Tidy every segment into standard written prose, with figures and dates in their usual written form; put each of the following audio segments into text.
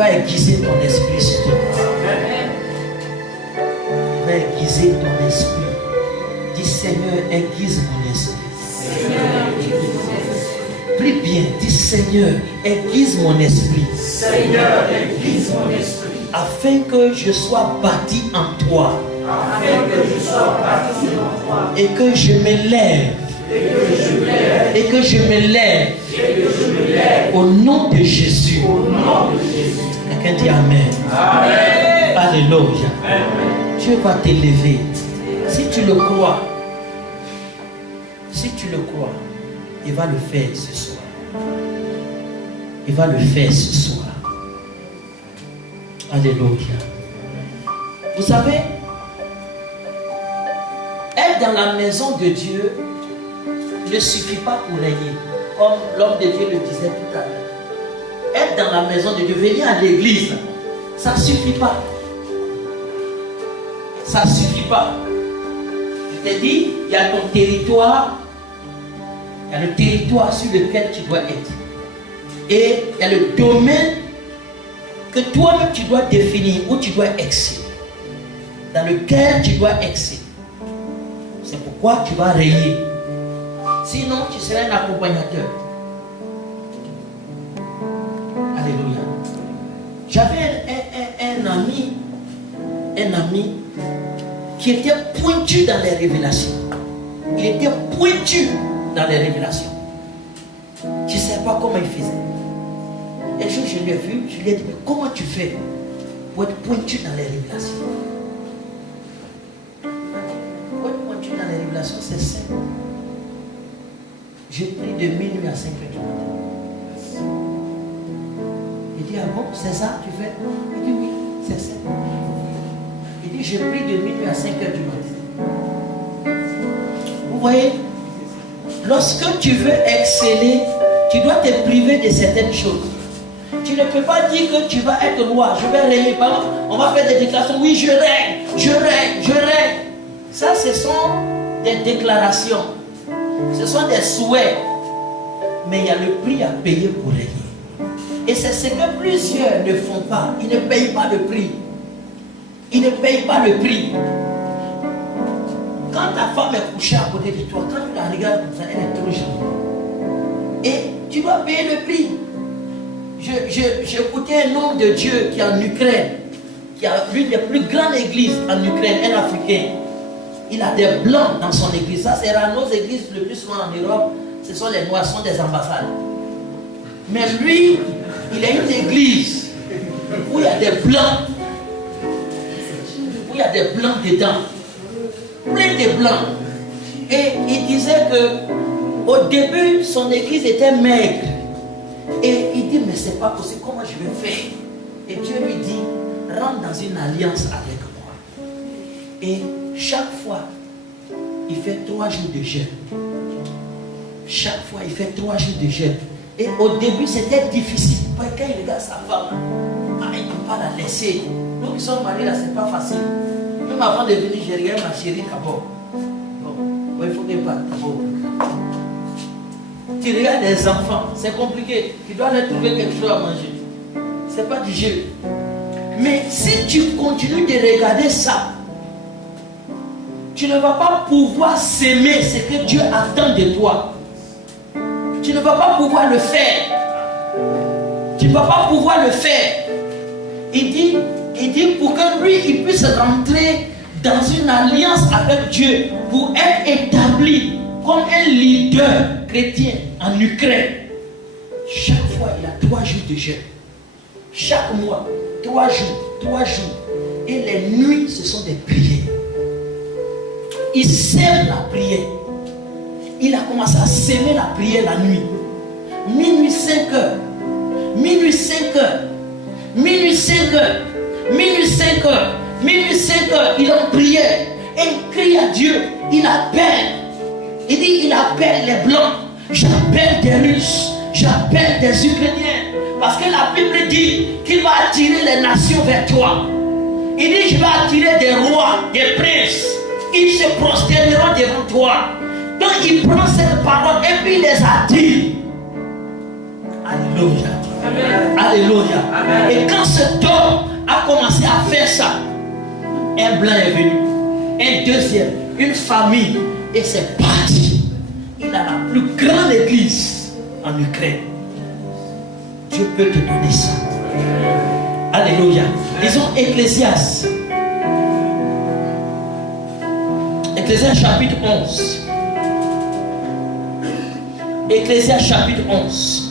va aiguiser ton esprit sur toi. Il va aiguiser ton esprit. Dis Seigneur, aiguise mon esprit. Prie bien, dis Seigneur, aiguise mon esprit. Seigneur, aiguise mon esprit. Afin que je sois bâti en toi. Afin que je sois bâti en toi. Et que je m'élève. Et que je m'élève. Au nom de Jésus. Quelqu'un dit Amen. Amen. Alléluia. Dieu va t'élever. Si tu le crois, il va le faire ce soir. Il va le faire ce soir. Alléluia. Vous savez, être dans la maison de Dieu ne suffit pas pour régner. Comme l'homme de Dieu le disait tout à l'heure. Être dans la maison de Dieu, venir à l'église, ça ne suffit pas. Ça ne suffit pas. Je t'ai dit, il y a ton territoire, il y a le territoire sur lequel tu dois être. Et il y a le domaine que toi-même tu dois définir, où tu dois exceller. Dans lequel tu dois exceller. C'est pourquoi tu vas régner. Sinon, tu seras un accompagnateur. Alléluia. J'avais un ami qui était pointu dans les révélations. Il était pointu dans les révélations. Je ne sais pas comment il faisait. Un jour, je l'ai vu, je lui ai dit, mais comment tu fais pour être pointu dans les révélations? Pour être pointu dans les révélations, c'est simple. Je prie de minuit à 5 heures du matin. Il dit, ah bon, c'est ça tu fais? Il dit, oui, c'est ça. Il dit, je prie de minuit à 5 heures du matin. Vous voyez, lorsque tu veux exceller, tu dois te priver de certaines choses. Tu ne peux pas dire que tu vas être roi, je vais régner. Par exemple, on va faire des déclarations, oui, je règne, je règne, je règne. Ça, ce sont des déclarations. Ce sont des souhaits. Mais il y a le prix à payer pour régner. Et c'est ce que plusieurs ne font pas. Ils ne payent pas le prix. Ils ne payent pas le prix. Quand ta femme est couchée à côté de toi, quand tu la regardes comme ça, elle est trop jolie. Et tu dois payer le prix. J'ai écouté un homme de Dieu qui est en Ukraine, qui a l'une des plus grandes églises en Ukraine, un Africain. Il a des blancs dans son église. Ça, c'est rare. Nos églises le plus souvent en Europe, ce sont les noirs, sont des ambassades. Mais lui, il a une église où il y a des blancs. Où il y a des blancs dedans. Plein de blancs. Et il disait que au début, son église était maigre. Et il dit, mais c'est pas possible, comment je vais faire? Et Dieu lui dit, rentre dans une alliance avec moi. Et chaque fois, il fait 3 jours de jeûne. Chaque fois, il fait 3 jours de jeûne. Et au début, c'était difficile. Quand il regarde sa femme, il ne peut pas la laisser. Nous qui sommes mariés là, c'est pas facile. Même avant de venir, j'ai regardé ma chérie d'abord. Bon, il faut qu'elle parte d'abord. Tu regardes les enfants, c'est compliqué. Tu dois leur trouver quelque chose à manger. C'est pas du jeu. Mais si tu continues de regarder ça, tu ne vas pas pouvoir s'aimer ce que Dieu attend de toi. Tu ne vas pas pouvoir le faire. Tu ne vas pas pouvoir le faire. Il dit pour que lui, il puisse rentrer dans une alliance avec Dieu pour être établi comme un leader chrétien en Ukraine. Chaque fois, il a 3 jours de jeûne. Chaque mois, 3 jours. Et les nuits, ce sont des prières. Il sème la prière. Il a commencé à s'aimer la prière la nuit. Minuit 5 heures. Minuit 5 heures. Minuit 5 heures. Minuit 5 heures. Minuit 5 heures. Il en priait. Et il crie à Dieu. Il appelle. Il dit, il appelle les blancs. J'appelle des Russes. J'appelle des Ukrainiens. Parce que la Bible dit qu'il va attirer les nations vers toi. Il dit, je vais attirer des rois, des princes. Ils se prosterneront devant toi. Donc il prend cette parole et puis il les attire. Alléluia. Amen. Alléluia. Amen. Et quand cet homme a commencé à faire ça, un blanc est venu, un deuxième, une famille, et c'est parti. Il a la plus grande église en Ukraine. Dieu peut te donner ça. Alléluia. Disons Ecclésiaste. Ecclésiaste chapitre 11. Ecclésiaste chapitre 11.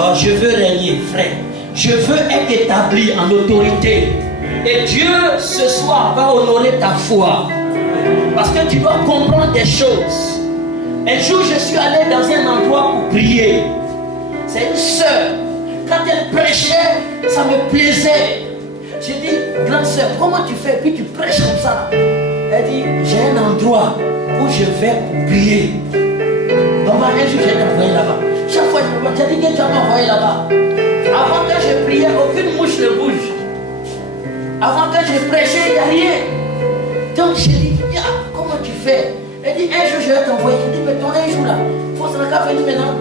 Oh, je veux régner, frère. Je veux être établi en autorité. Et Dieu, ce soir, va honorer ta foi. Parce que tu dois comprendre des choses. Un jour, je suis allé dans un endroit pour prier. C'est une sœur. Quand elle prêchait, ça me plaisait. J'ai dit, grande sœur, comment tu fais? Puis tu prêches comme ça. Elle dit, j'ai un endroit où je vais pour prier. Donc, un jour, je vais t'envoyer là-bas. Chaque fois, je dis que tu vas m'envoyer là-bas. Avant que je priais, aucune mouche ne bouge. Avant que je prêchais, il n'y a rien. Donc, j'ai dit, comment tu fais? Elle dit, un jour, je vais t'envoyer. Je dis, mais ton un jour là, il faut se la venir maintenant.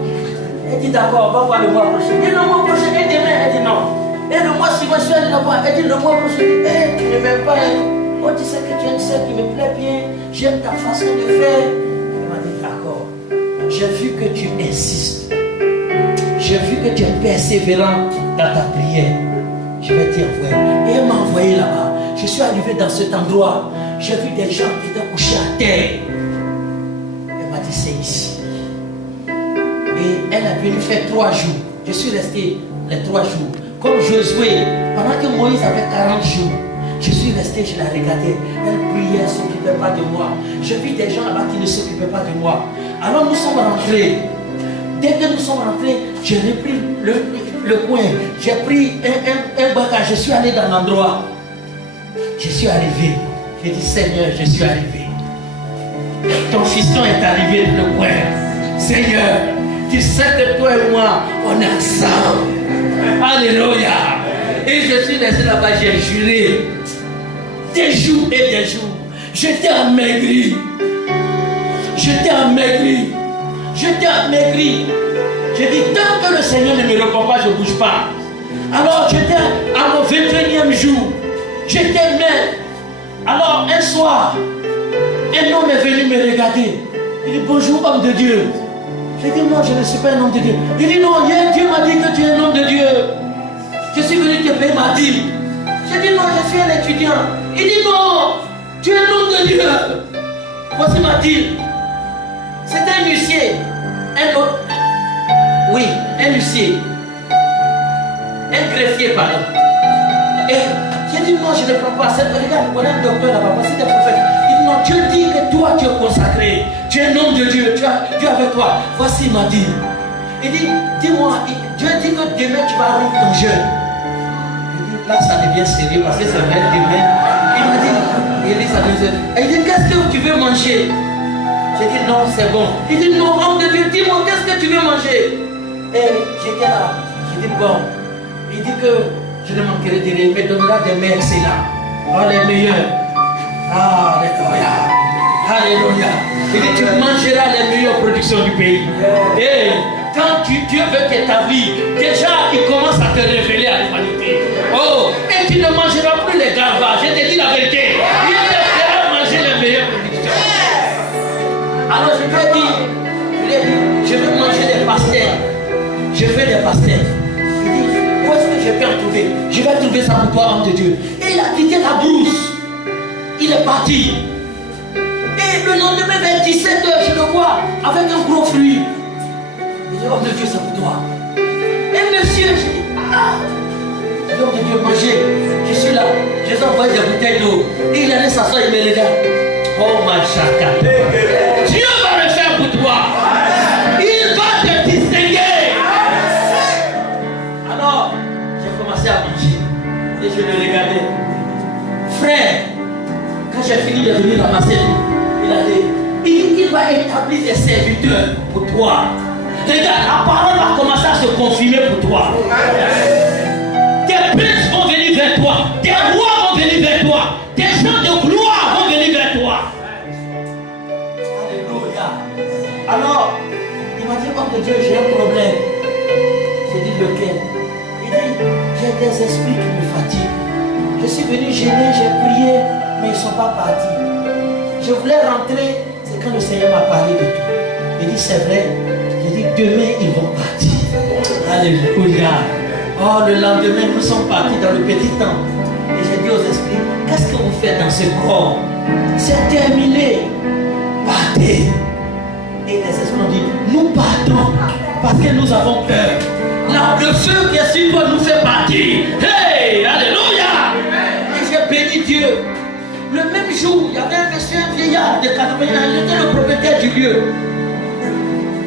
Elle dit, d'accord, on va voir le mois prochain. Et le mois prochain, et demain, elle dit non. Et le mois suivant, je suis allé là-bas. Elle dit, le mois prochain, tu ne m'aimes pas. Oh, tu sais que tu es une sœur qui me plaît bien. J'aime ta façon de faire. Elle m'a dit, d'accord. J'ai vu que tu insistes. J'ai vu que tu es persévérant dans ta prière. Je vais t'y envoyer. Et elle m'a envoyé là-bas. Je suis arrivé dans cet endroit. J'ai vu des gens qui étaient couchés à terre. Elle m'a dit, c'est ici. Et elle a venu faire 3 jours. Je suis resté les 3 jours. Comme Josué, pendant que Moïse avait 40 jours, je suis resté, je la regardais. Elle priait, elle ne s'occupait pas de moi. Je vis des gens là-bas qui ne s'occupaient pas de moi. Alors nous sommes rentrés. Dès que nous sommes rentrés, j'ai repris le coin. J'ai pris un bagage. Je suis allé dans l'endroit. Je suis arrivé. J'ai dit, Seigneur, je suis arrivé. Ton fiston est arrivé dans le coin. Seigneur, tu sais que toi et moi, on est ensemble. Alléluia. Et je suis resté là-bas, j'ai juré. Des jours et des jours. J'étais amaigri. J'étais amaigri. J'étais amaigri. J'ai dit, tant que le Seigneur ne me répond pas, je ne bouge pas. Alors j'étais à mon 21e jour. J'étais maigre. Alors un soir, un homme est venu me regarder. Il dit, bonjour homme de Dieu. J'ai dit, non, je ne suis pas un homme de Dieu. Il dit, non, hier Dieu m'a dit que tu es un homme de Dieu. Je suis venu te payer ma dîme. J'ai dit, non, je suis un étudiant. Il dit, non, tu es un homme de Dieu. Voici ma dîme. C'est un huissier. Un autre. Oui, un huissier. Un greffier, pardon. Et j'ai dit, non, je ne prends pas. Regarde, on a un docteur là-bas, voici des prophètes. Il dit, non, Dieu dit que toi, tu es consacré. Tu es un homme de Dieu. Tu as Dieu avec toi. Voici, il m'a dit. Il dit, dis-moi, Dieu dit que demain, tu vas rompre ton jeûne. Il dit, là, ça devient sérieux parce que c'est vrai, demain. Il m'a dit, il dit, ça devient sérieux. Et il dit, qu'est-ce que tu veux manger? J'ai dit, non, c'est bon. Il dit, non, homme de Dieu, dis-moi, qu'est-ce que tu veux manger? Et j'étais là. J'ai dit, bon. Il dit que je ne manquerai de rien, mais donnera des mets excellents. Oh, les meilleurs. Alléluia. Alléluia. Il dit, tu mangeras les meilleures productions du pays. Et quand Dieu veut t'établir, déjà, il commence à te révéler à l'humanité. Oh, et tu ne mangeras plus les garbages. Je te dis la vérité. Il te fera manger les meilleures productions. Alors je lui ai dit, je vais manger des pastèques. Je fais des pastèques. Il dit, où est-ce que je peux en trouver? Je vais trouver ça pour toi, homme de Dieu. Et il a quitté la brousse. Il est parti. Et le lendemain, vers 17h, je le vois avec un gros fruit. Il dit, homme de Dieu, c'est pour toi. Et monsieur, je dis, l'homme de Dieu, manger. Je suis là. Je lui envoie des bouteilles d'eau. Et il allait s'asseoir, il me regarde. Oh, ma chaka. Dieu va le faire pour toi. Il va te distinguer. Alors, j'ai commencé à manger. Et je le regardais. Frère, quand j'ai fini de venir ramasser, il dit qu'il va établir des serviteurs pour toi. Regarde, la parole va commencer à se confirmer pour toi. Tes princes vont venir vers toi. Tes rois vont venir vers toi. Tes gens de gloire vont venir vers toi. Alléluia. Alors, il m'a dit, homme de Dieu, j'ai un problème. J'ai dit lequel? Il dit, j'ai des esprits qui me fatiguent. Je suis venu gêner, j'ai prié, mais ils ne sont pas partis. Je voulais rentrer, c'est quand le Seigneur m'a parlé de tout. Il dit, c'est vrai. J'ai dit, demain, ils vont partir. Alléluia. Oh, le lendemain, nous sommes partis dans le petit temple. Et j'ai dit aux esprits, qu'est-ce que vous faites dans ce corps? C'est terminé. Partez. Et les esprits ont dit, nous partons parce que nous avons peur. Là, le feu qui est sur toi nous fait partir. Hey, alléluia. Et j'ai béni Dieu. Le même jour, il y avait un monsieur, un vieillard de 80 ans, il était le propriétaire du lieu.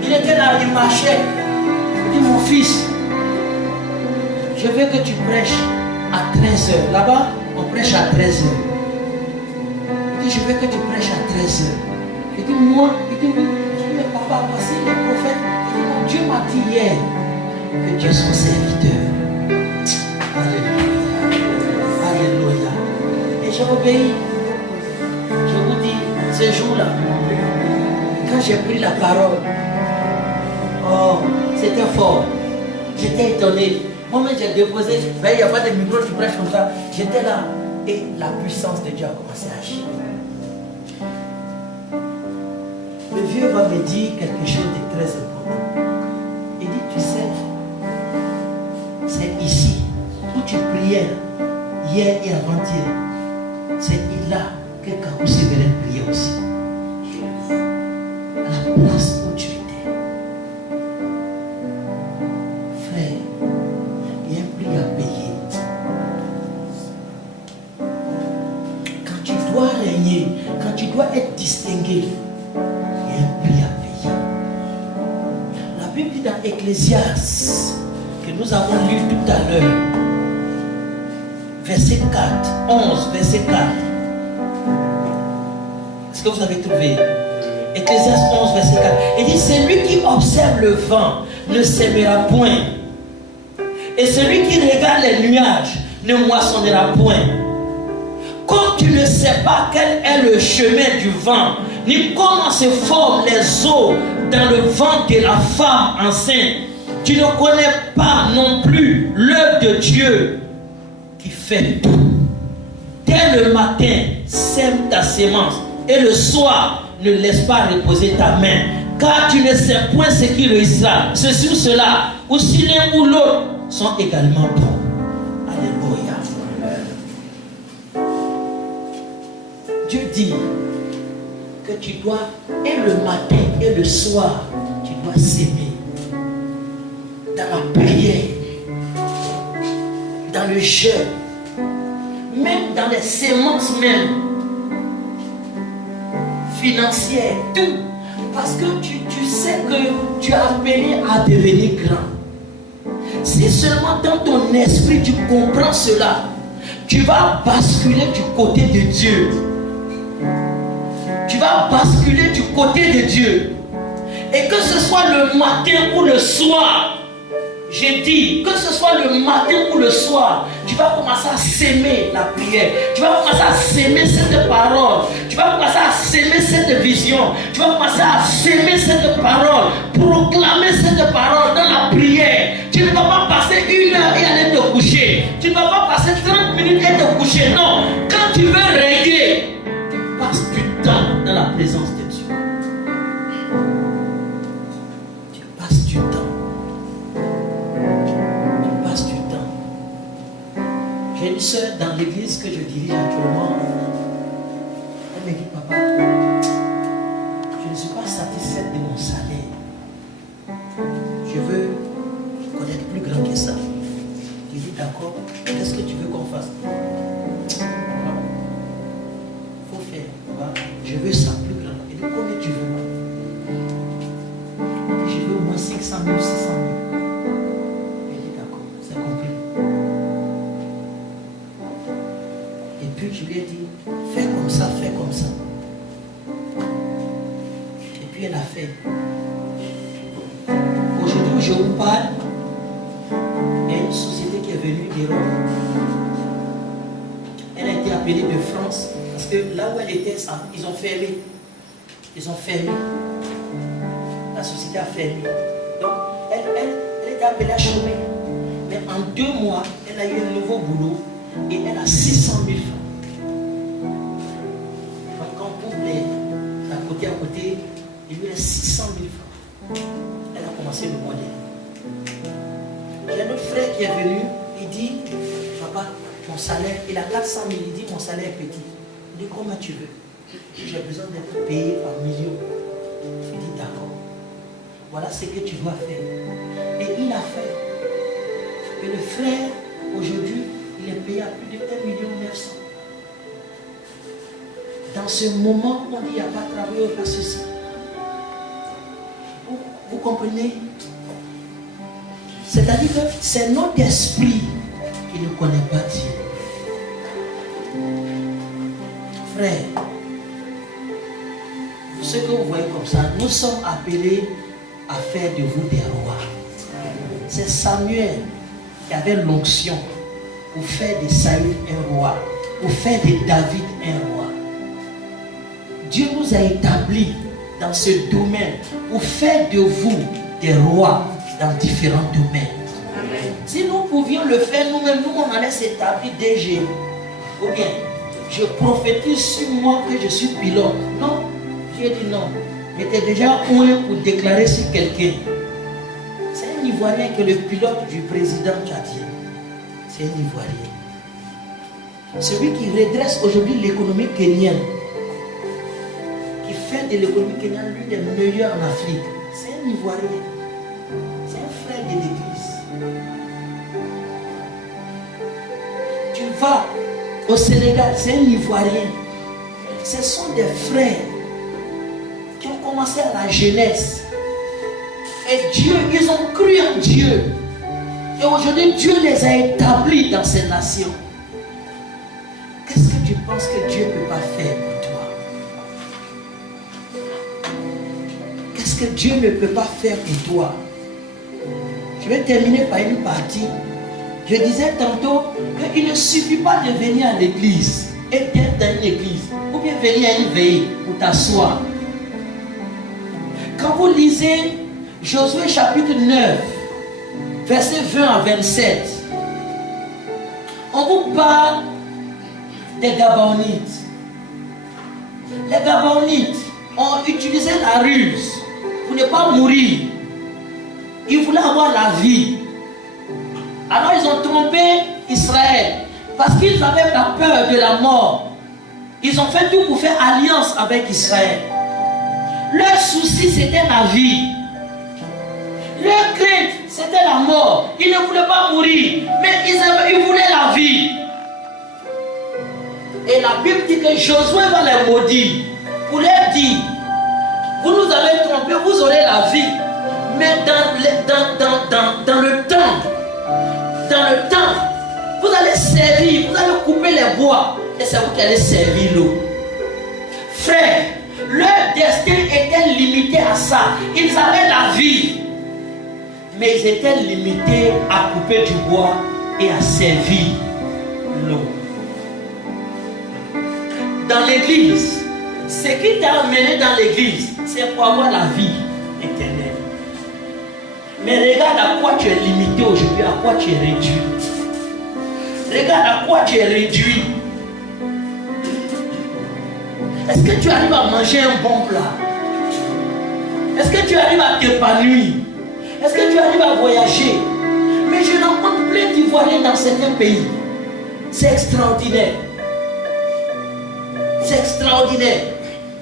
Il était là, il marchait. Il dit, mon fils, je veux que tu prêches à 13h. Là-bas, on prêche à 13h. Il dit, je veux que tu prêches à 13h. Je dis, moi, il dit, oui. Je dis, mais papa, voici les prophètes. Il dit, non, Dieu m'a dit hier que tu es son serviteur. Alléluia. Alléluia. Et j'ai obéi. Je vous dis, ces jours-là, quand j'ai pris la parole, oh, c'était fort. J'étais étonné. Moi-même, j'ai déposé, il n'y a pas de micro, tu prêches comme ça. J'étais là et la puissance de Dieu a commencé à agir. Le vieux va me dire quelque chose de très important. Il dit, tu sais, c'est ici où tu priais hier et avant-hier. C'est là que Karou Sévérin priait aussi. À la place où tu étais. Frère, il y a un prix à payer. Quand tu dois régner, quand tu dois être distingué, il y a un prix à payer. La Bible dit dans Ecclésiaste, que nous avons lu tout à l'heure, verset 4, 11, verset 4. Est-ce que vous avez trouvé? Ecclésiaste 11, verset 4. Il dit, celui qui observe le vent ne sèmera point. Et celui qui regarde les nuages ne moissonnera point. Comme tu ne sais pas quel est le chemin du vent, ni comment se forment les eaux dans le ventre de la femme enceinte, tu ne connais pas non plus l'œuvre de Dieu qui fait tout. Dès le matin, sème ta sémence, et le soir, ne laisse pas reposer ta main, car tu ne sais point ce qui réussira, ceci ou cela, ou si l'un ou l'autre sont également bons. Alléluia. Dieu dit que tu dois, et le matin et le soir, tu dois s'aimer. Dans la prière, dans le jeûne, même dans les sémences même, financières, tout. Parce que tu sais que tu es appelé à devenir grand. Si seulement dans ton esprit tu comprends cela, tu vas basculer du côté de Dieu. Tu vas basculer du côté de Dieu. Et que ce soit le matin ou le soir, j'ai dit, que ce soit le matin ou le soir, tu vas commencer à s'aimer la prière. Tu vas commencer à s'aimer cette parole. Tu vas commencer à s'aimer cette vision. Tu vas commencer à s'aimer cette parole. Proclamer cette parole dans la prière. Tu ne vas pas passer 1 heure et aller te coucher. Tu ne vas pas passer 30 minutes et te coucher. Non. Quand tu veux régler, tu passes du temps dans la présence de Dieu. Tu passes du temps. J'ai une soeur dans l'église que je dirige actuellement. Elle me dit, papa, je ne suis pas satisfaite de mon salaire. Je veux connaître plus grand que ça. Je dis, d'accord, qu'est-ce que tu veux qu'on fasse? Il faut faire, papa. Je veux ça plus grand. Il dit, combien tu veux? Je veux au moins 500 000, 600 000. Je dis, d'accord, c'est compris. Et puis je lui ai dit, fais comme ça, fais comme ça. Et puis elle a fait. Aujourd'hui, je vous parle. Il y a une société qui est venue d'Europe. Elle a été appelée de France. Parce que là où elle était, ils ont fermé. Ils ont fermé. La société a fermé. Donc, elle est appelée à chômer. Mais en 2 mois, elle a eu un nouveau boulot et elle a 600 000 francs. Donc quand on couple à côté, il lui reste 600 000 francs. Elle a commencé le mois dernier. J'ai un autre frère qui est venu, il dit, papa, mon salaire, il a 400 000, il dit, mon salaire est petit. Il dit, comment tu veux? J'ai besoin d'être payé par millions. Il dit, d'accord. Voilà ce que tu dois faire. Et il a fait. Et le frère, aujourd'hui, il est payé à plus de 1,9 million. Dans ce moment, on dit, il n'y a pas de travail, il n'y a pas ceci. Vous comprenez? C'est-à-dire que c'est notre esprit qui ne connaît pas Dieu. Frère, ce que vous voyez comme ça, nous sommes appelés à faire de vous des rois. C'est Samuel qui avait l'onction pour faire de Saül un roi, pour faire de David un roi. Dieu nous a établis dans ce domaine pour faire de vous des rois dans différents domaines. Amen. Si nous pouvions le faire nous-mêmes, nous on allait s'établir DG. Ou bien, je prophétise sur moi que je suis pilote. Non, Dieu dit non. J'étais déjà oué pour déclarer sur quelqu'un. C'est un Ivoirien que le pilote du président tchadien. C'est un Ivoirien. Celui qui redresse aujourd'hui l'économie kenyenne, qui fait de l'économie kenyenne l'une des meilleures en Afrique. C'est un Ivoirien. C'est un frère de l'église. Tu vas au Sénégal, c'est un Ivoirien. Ce sont des frères qui ont commencé à la jeunesse. Et Dieu, ils ont cru en Dieu. Et aujourd'hui, Dieu les a établis dans ces nations. Qu'est-ce que tu penses que Dieu ne peut pas faire pour toi? Qu'est-ce que Dieu ne peut pas faire pour toi? Je vais terminer par une partie. Je disais tantôt qu'il ne suffit pas de venir à l'église et d'être dans une église, ou bien venir à une veille pour t'asseoir. Quand vous lisez Josué chapitre 9, versets 20 à 27, on vous parle des Gabaonites. Les Gabaonites ont utilisé la ruse pour ne pas mourir. Ils voulaient avoir la vie. Alors ils ont trompé Israël parce qu'ils avaient la peur de la mort. Ils ont fait tout pour faire alliance avec Israël. Leur souci c'était la vie. Leur crainte c'était la mort. Ils ne voulaient pas mourir, mais ils voulaient la vie. Et la Bible dit que Josué va les maudire pour leur dire, vous nous avez trompés, vous aurez la vie. Mais dans le temps, vous allez servir, vous allez couper les bois et c'est vous qui allez servir l'eau. Frère, leur destin était limité à ça. Ils avaient la vie, mais ils étaient limités à couper du bois et à servir l'eau. Dans l'église, ce qui t'a amené dans l'église, c'est pour avoir la vie éternelle. Mais regarde à quoi tu es limité aujourd'hui, à quoi tu es réduit. Regarde à quoi tu es réduit. Est-ce que tu arrives à manger un bon plat? Est-ce que tu arrives à t'épanouir? Est-ce que tu arrives à voyager? Mais je rencontre plein d'Ivoiriens dans certains pays. C'est extraordinaire. C'est extraordinaire.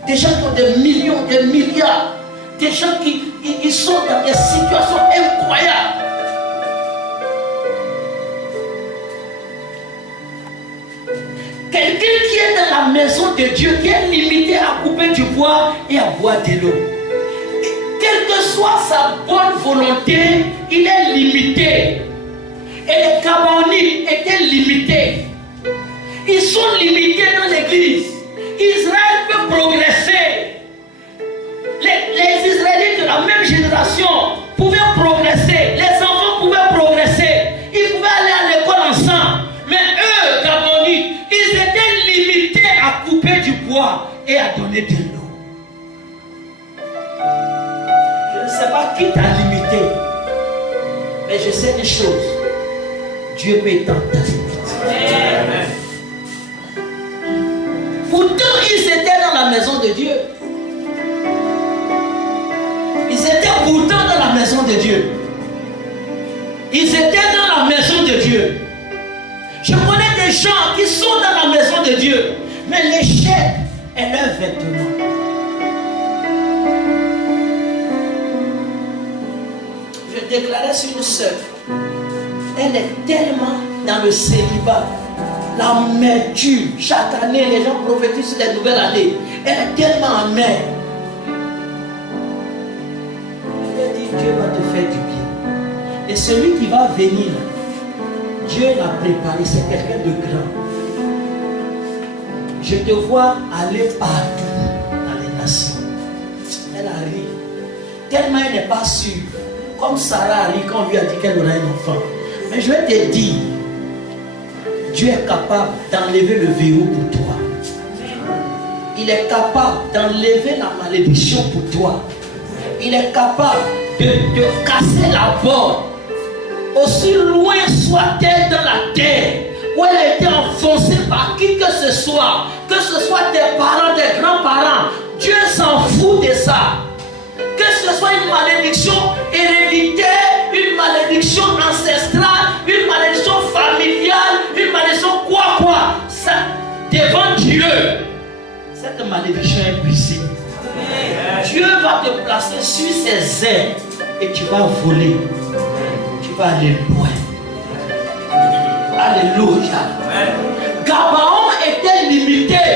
Des gens qui ont des millions, des milliards. Des gens qui ils sont dans des situations incroyables. Quelqu'un qui est dans la maison de Dieu, qui est limité à couper du bois et à boire de l'eau. Quelle que soit sa bonne volonté, il est limité. Et les Gabaonites étaient limités. Ils sont limités dans l'église. Israël peut progresser. Les Israélites de la même génération pouvaient progresser. Les enfants pouvaient progresser. Ils pouvaient aller à l'école ensemble. Mais eux, Gabaonites, ils étaient limités à couper du bois et à donner de l'eau. Je ne sais pas qui t'a limité. Mais Et je sais une chose, Dieu peut étendre ta limite. Pourtant, ils étaient dans la maison de Dieu. Ils étaient pourtant dans la maison de Dieu. Ils étaient dans la maison de Dieu. Je connais des gens qui sont dans la maison de Dieu, mais l'échec est leur vêtement. Je déclarais sur une sœur, elle est tellement dans le célibat, l'amertume. Chaque année, les gens prophétisent sur les nouvelles années. Elle est tellement amère. Je lui ai dit, Dieu va te faire du bien. Et celui qui va venir, Dieu l'a préparé, c'est quelqu'un de grand. Je te vois aller partout dans les nations. Elle arrive. Tellement elle n'est pas sûre. Comme Sarah arrive quand on lui a dit qu'elle aura un enfant. Mais je vais te dire, Dieu est capable d'enlever le verrou pour toi. Il est capable d'enlever la malédiction pour toi. Il est capable de casser la porte. Aussi loin soit-elle dans la terre, où elle a été enfoncée par qui que ce soit tes parents, tes grands-parents, Dieu s'en fout de ça. Que ce soit une malédiction héréditaire, une malédiction ancestrale, une malédiction familiale, une malédiction quoi, ça, devant Dieu, cette malédiction est brisée. Dieu va te placer sur ses ailes et tu vas voler. Tu vas aller loin. Alléluia. Gabaon était limité.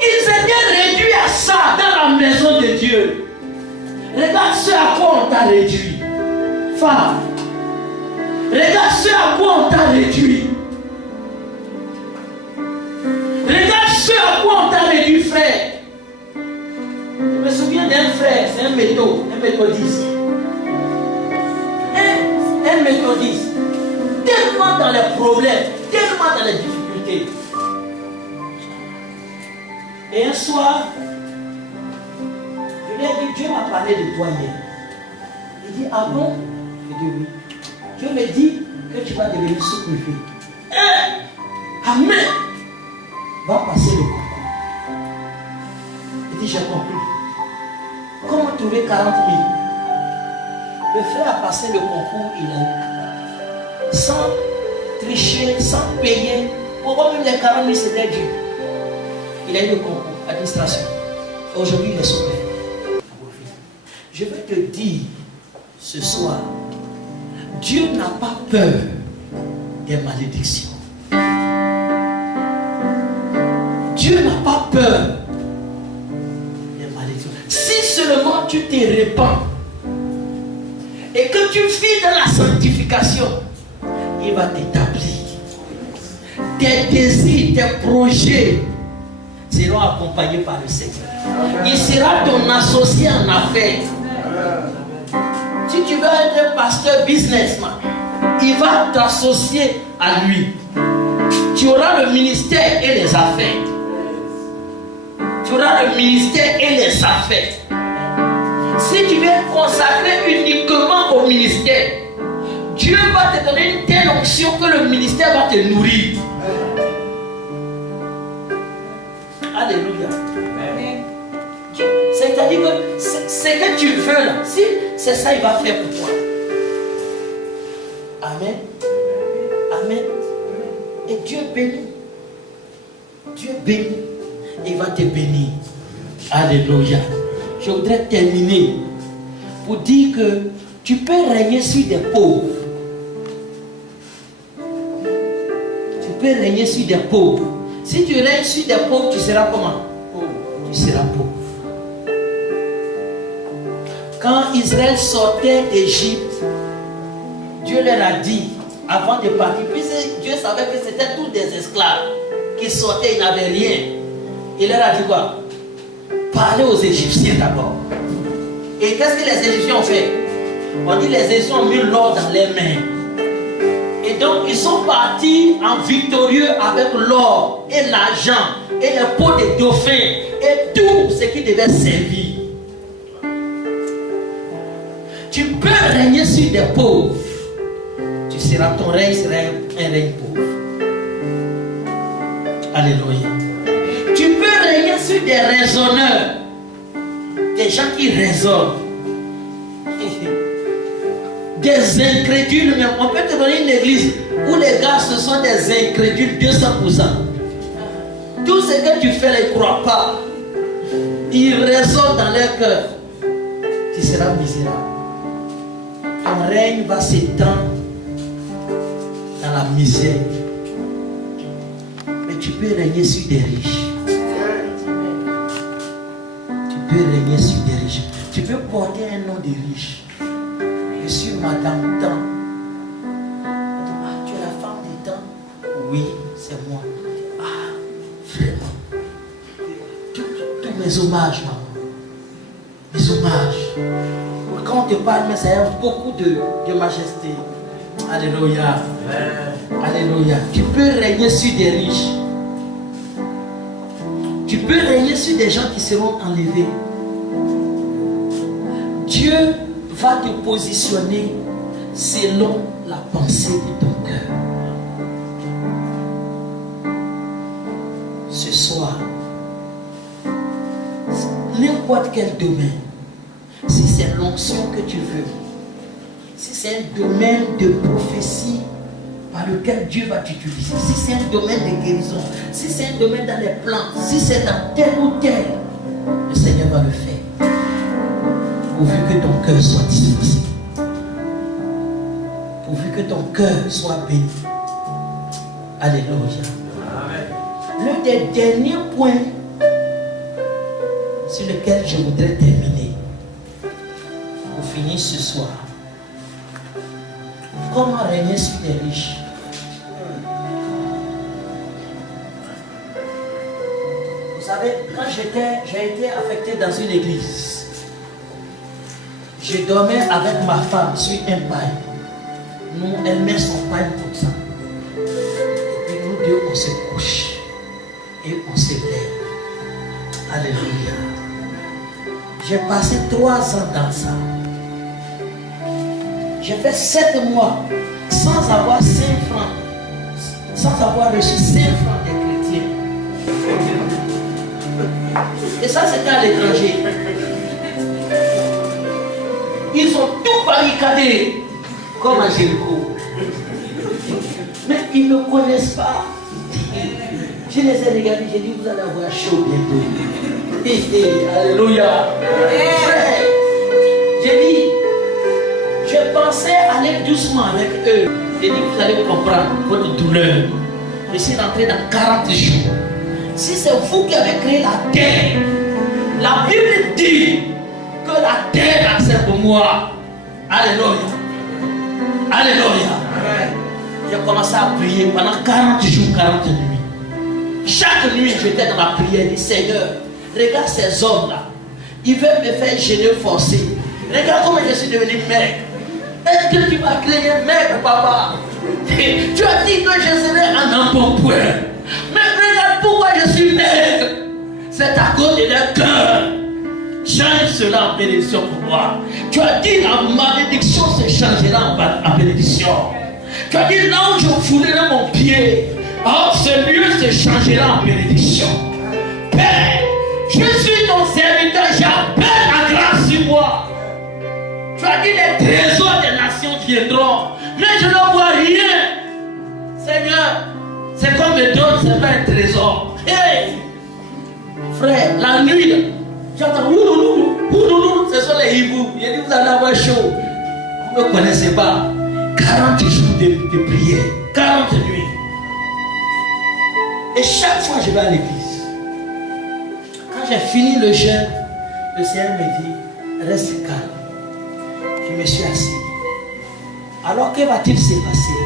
Ils étaient réduits à ça dans la maison de Dieu. Regarde ce à quoi on t'a réduit. Femme. Regarde ce à quoi on t'a réduit. Regarde ce à quoi on t'a réduit, frère. Je me souviens d'un frère, c'est un méthodiste. Un méthodiste. Tellement dans les problèmes, tellement dans les difficultés. Et un soir, je lui ai dit, Dieu m'a parlé de toi hier. Il dit, ah bon? Je dis oui. Dieu me dit que tu vas devenir sous-préfet. Amen. Va passer le concours. Il dit, j'ai compris. Comment trouver 40 000? Le frère a passé le concours, il a eu. Sans tricher, sans payer. Pourquoi même les 40 000 c'était Dieu? Il a eu le concours, administration. Aujourd'hui, il est sauvé. Je vais te dire ce soir, Dieu n'a pas peur des malédictions. Dieu n'a pas peur des malédictions. Si seulement tu te répands et que tu vis dans la sanctification, il va t'établir. Tes désirs, tes projets seront accompagnés par le Seigneur. Il sera ton associé en affaires. Si tu veux être un pasteur businessman, il va t'associer à lui. Tu auras le ministère et les affaires. Tu auras le ministère et les affaires. Si tu veux consacrer uniquement au ministère, Dieu va te donner une telle onction que le ministère va te nourrir. Alléluia. C'est-à-dire que ce que tu veux là, si c'est ça, il va faire pour toi. Amen. Amen. Et Dieu bénit. Dieu bénit. Il va te bénir. Alléluia. Je voudrais terminer pour dire que tu peux régner sur des pauvres. Tu peux régner sur des pauvres. Si tu règnes sur des pauvres, tu seras comment? Tu seras pauvre. Quand Israël sortait d'Égypte, Dieu leur a dit, avant de partir, puisque Dieu savait que c'était tous des esclaves qui sortaient, ils n'avaient rien. Il leur a dit quoi? Parlez aux Égyptiens d'abord. Et qu'est-ce que les Égyptiens ont fait? On dit les Égyptiens ont mis l'or dans les mains. Et donc ils sont partis en victorieux avec l'or et l'argent et les peaux de dauphins et tout ce qui devait servir. Tu peux régner sur des pauvres. Ton règne sera un règne pauvre. Alléluia. Tu peux régner sur des raisonneurs. Des gens qui raisonnent. Des incrédules même. On peut te donner une église où les gars ce sont des incrédules 200%. Tout ce que tu fais, ils ne croient pas. Ils raisonnent dans leur cœur. Tu seras misérable. Ton règne va s'étendre dans la misère. Mais tu peux régner sur des riches. Tu peux régner sur des riches. Tu peux porter un nom de riche. Je suis Madame Tan. Ah, tu es la femme des Tan? Oui, c'est moi. Ah, vraiment. Tous mes hommages, maman. Mes hommages. Quand on te parle, mais ça a beaucoup de majesté. Alléluia. Alléluia. Tu peux régner sur des riches. Tu peux régner sur des gens qui seront enlevés. Dieu va te positionner selon la pensée de ton cœur. Ce soir, n'importe quel domaine, si c'est l'onction que tu veux, si c'est un domaine de prophétie par lequel Dieu va t'utiliser, si c'est un domaine de guérison, si c'est un domaine dans les plans, si c'est dans tel ou tel, le Seigneur va le faire. Pourvu que ton cœur soit disposé. Pourvu que ton cœur soit béni. Alléluia. L'un des derniers points sur lequel je voudrais terminer pour finir ce soir. Comment régner sur les riches? Vous savez, quand j'ai été affecté dans une église, je dormais avec ma femme sur un paille. Nous, elle met son paille comme ça. Et puis nous deux, on se couche et on se lève. Alléluia. J'ai passé 3 ans dans ça. J'ai fait 7 mois sans avoir 5 francs, sans avoir reçu 5 francs des chrétiens. Et ça, c'était à l'étranger. Ils ont tout barricadé comme à Jéricho. Mais ils ne connaissent pas. Je les ai regardés, j'ai dit, vous allez avoir chaud bientôt. Alléluia. Frère, j'ai dit, je pensais aller doucement avec eux. J'ai dit, vous allez comprendre votre douleur. Je suis rentré dans 40 jours. Si c'est vous qui avez créé la terre, la Bible dit que la terre a servi pour moi. Alléluia. Alléluia. J'ai commencé à prier pendant 40 jours, 40 nuits. Chaque nuit, j'étais dans la prière. Je dis, Seigneur, regarde ces hommes-là. Ils veulent me faire gêner forcé. Regarde comment je suis devenu maigre. Est-ce que tu m'as créé maigre, papa? Tu as dit que je serais un embonpoint. Mais regarde pourquoi je suis maigre. C'est à cause de leur cœur. Change cela en bénédiction pour moi. Tu as dit la malédiction se changera en bénédiction. Tu as dit là où je foulerai mon pied, oh, ce lieu se changera en bénédiction. Père, je suis ton serviteur, j'appelle la grâce sur moi. Tu as dit les trésors des nations viendront, mais je ne vois rien. Seigneur, c'est comme le don, c'est pas un trésor. Hey, frère, la nuit, j'entends ouloulou, ce sont les hiboux. Il dit, vous allez avoir chaud. Vous ne me connaissez pas. 40 jours de prière, 40 nuits. Et chaque fois je vais à l'église. Quand j'ai fini le jeûne, le Seigneur me dit, reste calme. Je me suis assis. Alors que va-t-il se passer?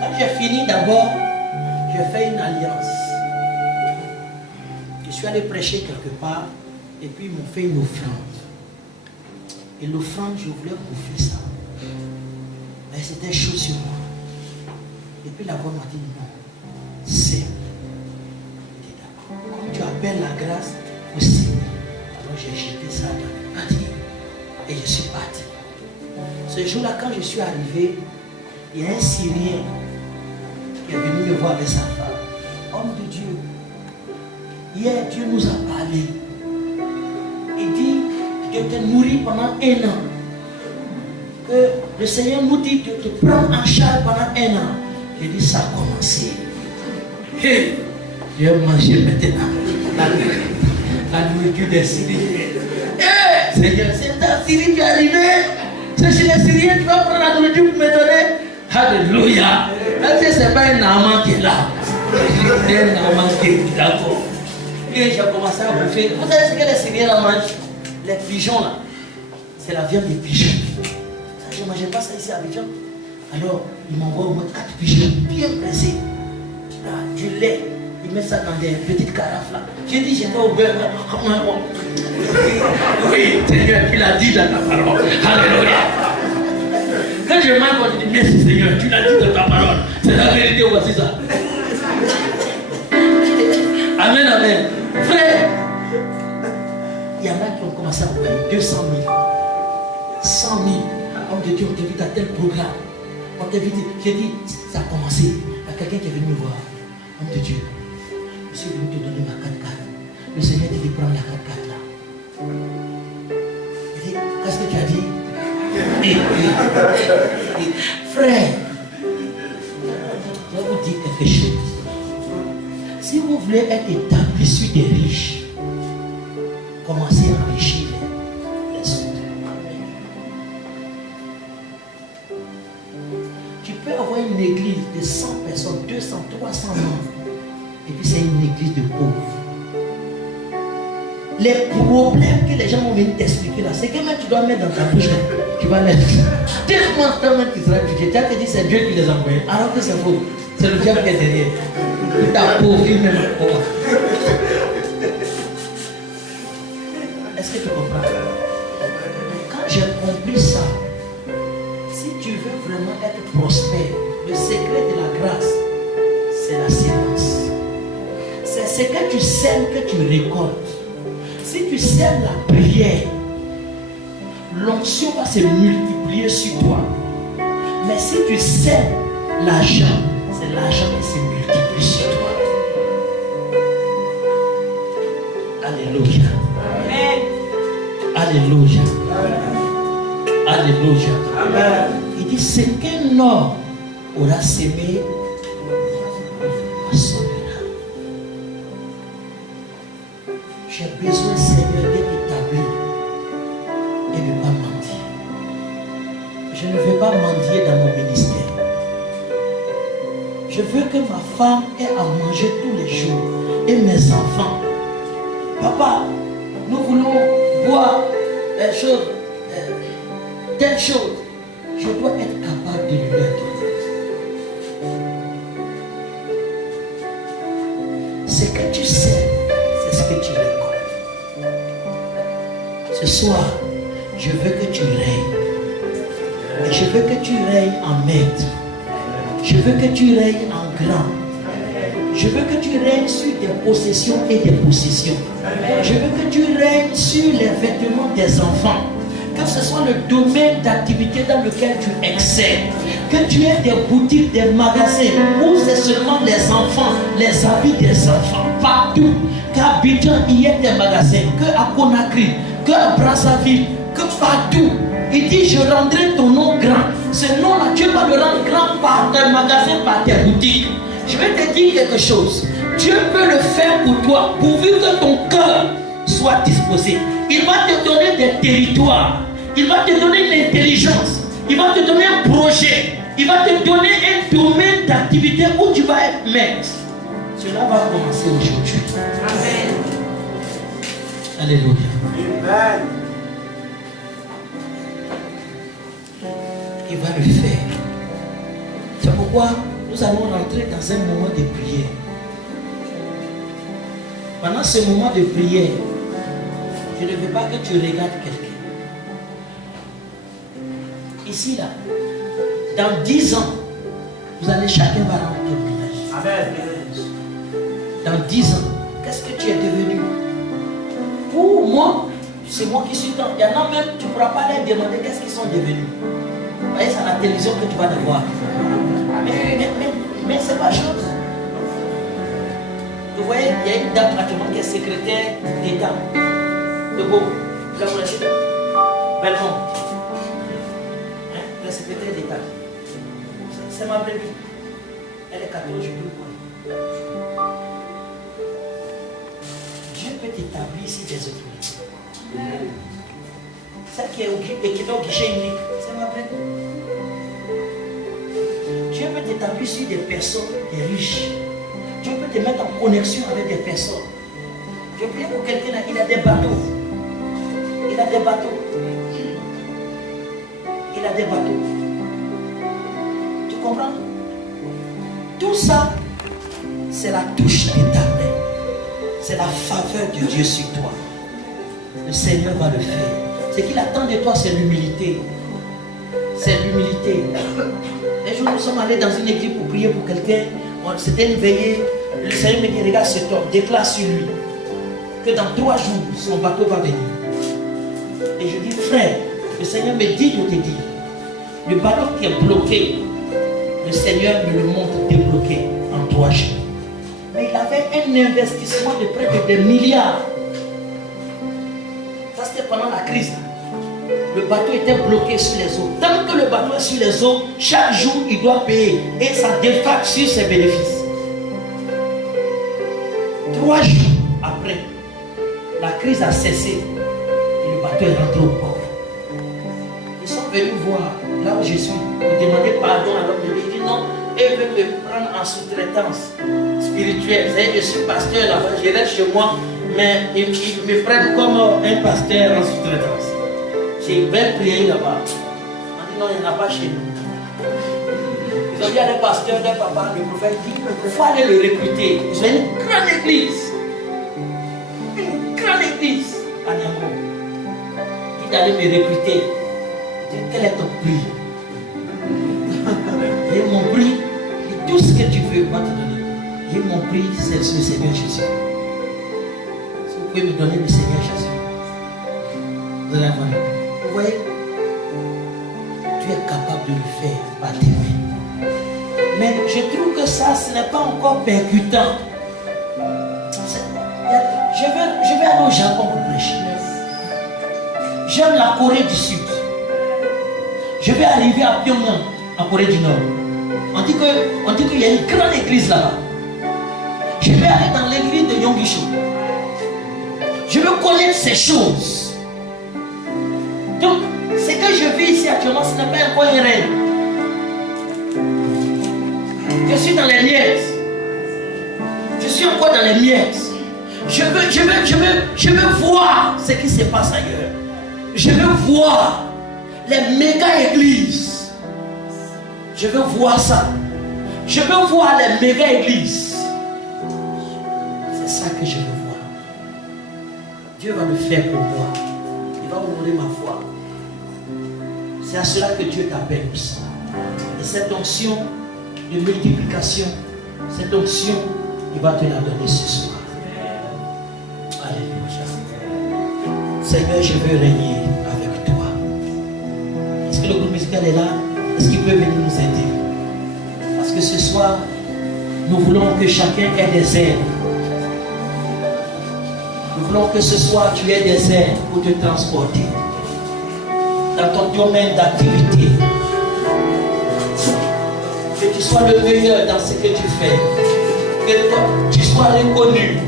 Quand j'ai fini d'abord, j'ai fait une alliance. Je suis allé prêcher quelque part et puis ils m'ont fait une offrande. Et l'offrande, je voulais bouffer ça. Mais c'était chaud sur moi. Et puis la voix m'a dit non. C'est. Comme tu appelles la grâce aussi. Alors j'ai jeté ça dans le pâté. Et je suis parti. Ce jour-là, quand je suis arrivé, il y a un Syrien qui est venu me voir avec sa femme. Homme de Dieu, hier Dieu nous a parlé. Il dit de te nourrir pendant 1 an. Que le Seigneur nous dit de te prendre en charge pendant 1 an. J'ai dit ça a commencé. Hey, je vais manger maintenant la nourriture des Syriens. Hey, Seigneur, c'est ta Syrie qui est arrivée. C'est chez les Syriens tu vas prendre la nourriture pour me donner. Alléluia. Même si ce n'est pas un amant qui est là. C'est un amant qui est d'accord. Et j'ai commencé à bouffer. Vous savez ce que les Syriens là mangent? Les pigeons là. C'est la viande des pigeons. Ça, je ne mangeais pas ça ici à Abidjan. Alors, il m'envoie au moins 4 pigeons bien pressés. Là, du lait. Il met ça dans des petites carafes là. J'ai dit, j'étais au beurre. Oui, Seigneur, tu l'as dit dans ta parole. Alléluia. Quand je mange, je dis, merci Seigneur, tu l'as dit dans ta parole. C'est la vérité, voici ça. Amen, amen. Frère, il y en a qui ont commencé à envoyer 200 000, 100 000. Homme de Dieu, on t'invite à tel programme. On t'invite. J'ai dit, ça a commencé. Il y a quelqu'un qui est venu me voir. Homme de Dieu, je suis venu te donner ma 4x4. Le Seigneur dit, prends la 4x4 là. Il dit, qu'est-ce que tu as dit? Frère, je vais vous dire quelque chose. Si vous voulez être établi sur des riches, commencez à enrichir les autres. Tu peux avoir une église de 100 personnes, 200, 300 membres, et puis c'est une église de pauvres. Les problèmes que les gens vont venir t'expliquer là, c'est que même tu dois mettre dans ta bouche, tu vas mettre. Tellement qui sera jugé, tu as dit c'est Dieu qui les a envoyés, alors que c'est faux. C'est le diable qui est derrière. Il t'a pauvri même. Est-ce que tu comprends? Quand j'ai compris ça, si tu veux vraiment être prospère, le secret de la grâce, c'est la sémence. C'est ce que tu sèmes que tu récoltes. Si tu sèmes la prière, l'onction va se multiplier sur toi. Mais si tu sèmes l'argent, c'est l'argent qui se multiplie sur toi. Alléluia. Amen. Alléluia. Alléluia. Amen. Il dit, ce qu'un homme aura sémé, semera. J'ai besoin, Seigneur, d'être établi et de ne pas mentir. Je ne veux pas mentir dans mon ministère. Je veux que ma femme ait à manger tous les jours et mes enfants. Papa, nous voulons boire telle chose. Je dois être capable de lui donner. Ce que tu sais, c'est ce que tu récoltes. Ce soir, je veux que tu règnes. Et je veux que tu règnes en maître. Je veux que tu règnes en grand. Je veux que tu règnes sur des possessions et des possessions. Je veux que tu règnes sur les vêtements des enfants. Que ce soit le domaine d'activité dans lequel tu excelles. Que tu aies des boutiques, des magasins où c'est seulement les enfants, les habits des enfants. Partout. Qu'à Abidjan, il y ait des magasins. Qu'à Conakry, qu'à Brazzaville, que partout. Il dit, je rendrai ton nom grand. Ce nom-là, Dieu va le rendre grand par tes magasins, par tes boutiques. Je vais te dire quelque chose. Dieu peut le faire pour toi, pourvu que ton cœur soit disposé. Il va te donner des territoires. Il va te donner une intelligence. Il va te donner un projet. Il va te donner un domaine d'activité où tu vas être maître. Cela va commencer aujourd'hui. Amen. Alléluia. Amen. Il va le faire. C'est pourquoi nous allons rentrer dans un moment de prière. Pendant ce moment de prière, je ne veux pas que tu regardes quelqu'un. Ici, là, dans 10 ans, vous allez chacun va rendre témoignage. Amen. Dans 10 ans, qu'est-ce que tu es devenu? Pour moi, c'est moi qui suis dans. Il y en a même, tu ne pourras pas leur demander qu'est-ce qu'ils sont devenus. Vous voyez, c'est à la télévision que tu vas les voir. Mais c'est pas chose. Vous voyez, il y a une dame actuellement qui est secrétaire d'État. De Beau. Vous la connaissez? Belmont. Hein? La secrétaire d'État. C'est ma brebis. Elle est catholique, je peux le voir. Dieu peut t'établir ici des autorités. Celle qui est au guichet unique, c'est ma brebis. Dieu peut t'établir sur des personnes, des riches. Dieu peut te mettre en connexion avec des personnes. Je prie pour quelqu'un, il a des bateaux. Il a des bateaux. Il a des bateaux. Tu comprends? Tout ça, c'est la touche de ta main. C'est la faveur de Dieu sur toi. Le Seigneur va le faire. Ce qu'il attend de toi, c'est l'humilité. C'est l'humilité. Un jour, nous sommes allés dans une église pour prier pour quelqu'un. C'était une veillée. Le Seigneur me dit, regarde cet homme, déclare sur lui que dans 3 jours, son bateau va venir. Et je dis, frère, le Seigneur me dit de te dire, le bateau qui est bloqué, le Seigneur me le montre débloqué en 3 jours. Mais il avait un investissement de près de des milliards. Ça, c'était pendant la crise. Le bateau était bloqué sur les eaux. Tant que le bateau est sur les eaux, chaque jour, il doit payer. Et ça défracte sur ses bénéfices. 3 jours après, la crise a cessé. Et le bateau est rentré au port. Ils sont venus voir là où je suis. Ils demandaient pardon à l'homme de Dieu. Il dit non, eux veulent me prendre en sous-traitance spirituelle. Vous savez, je suis pasteur là-bas, je reste chez moi, mais ils me prennent comme un pasteur en sous-traitance. J'ai bien prié là-bas. On dit non, il n'y en a pas chez nous. Ils ont dit à des pasteurs, des papas, le prophète dit il faut aller le recruter. Ils ont une grande église. Une grande église à Niamey. Il dit d'aller me recruter. Il dit quel est ton prix? Et mon prix, tout ce que tu veux, va te donner. Et mon prix, c'est le Seigneur Jésus. Si vous pouvez me donner le Seigneur Jésus, vous allez avoir le prix. Vous voyez, tu es capable de le faire par tes mains. Mais je trouve que ça, ce n'est pas encore percutant. Je vais aller au Japon pour prêcher. J'aime la Corée du Sud. Je vais arriver à Pyongyang, en Corée du Nord. On dit qu'il y a une grande église là-bas. Je vais aller dans l'église de Yonggi-sho. Je veux connaître ces choses. Donc, ce que je vis ici actuellement, ce n'est pas encore un rêve. Je suis dans les miettes. Je suis encore dans les miettes. Je veux voir ce qui se passe ailleurs. Je veux voir les méga églises. Je veux voir ça. Je veux voir les méga églises. C'est ça que je veux voir. Dieu va le faire pour moi. Il va honorer ma foi. C'est à cela que Dieu t'appelle aussi. Et cette onction de multiplication, cette onction, il va te la donner ce soir. Alléluia. Seigneur, je veux régner avec toi. Est-ce que le groupe musical est là? Est-ce qu'il peut venir nous aider? Parce que ce soir, nous voulons que chacun ait des ailes. Nous voulons que ce soir, tu aies des ailes pour te transporter dans ton domaine d'activité. Que tu sois le meilleur dans ce que tu fais. Que tu sois reconnu.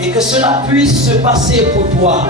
Et que cela puisse se passer pour toi.